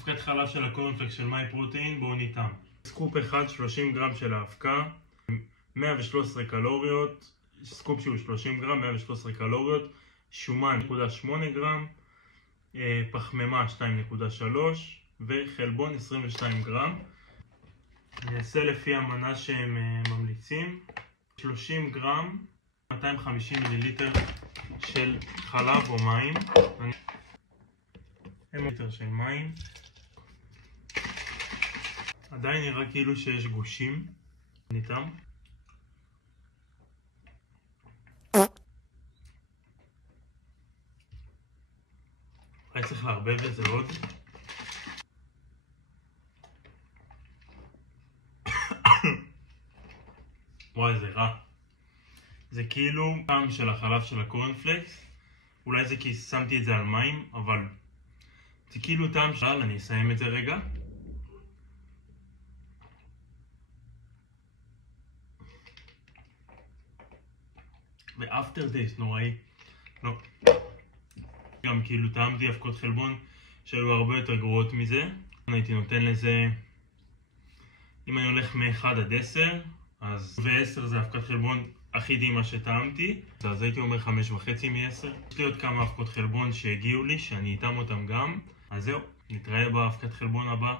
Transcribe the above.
אבקת חלב של הקורנפלקס של מיי פרוטאין, בואו ניתן. סקופ אחד 30 גרם של האבקה, 113 קלוריות, סקופ שהוא 30 גרם, 113 קלוריות, שומן 0.8 גרם, פחמימה 2.3 וחלבון 22 גרם. אני אעשה לפי המנה שהם ממליצים. 30 גרם, 250 מיליליטר של חלב או מים. ליטר של מים. עדיין נראה כאילו שיש גושים איתם. אולי צריך לערבב את זה עוד. וואי, זה רע. זה כאילו טעם של החלב של הקורנפלקס. אולי זה כי שמתי את זה על מים, אבל זה כאילו טעם של... אני אסיים את זה רגע. ואפטר טייסט נוראי. לא. גם כאילו טעמתי אבקות חלבון שהיו הרבה יותר גרועות מזה. הייתי נותן לזה, אם אני הולך מ-1 עד 10, אז ו-10 זה אבקת חלבון הכי דימה שטעמתי, אז הייתי אומר 5.5 מ-10. יש לי עוד כמה אבקות חלבון שהגיעו לי, שאני אטעם אותם גם. אז זהו, נתראה באבקת חלבון הבא.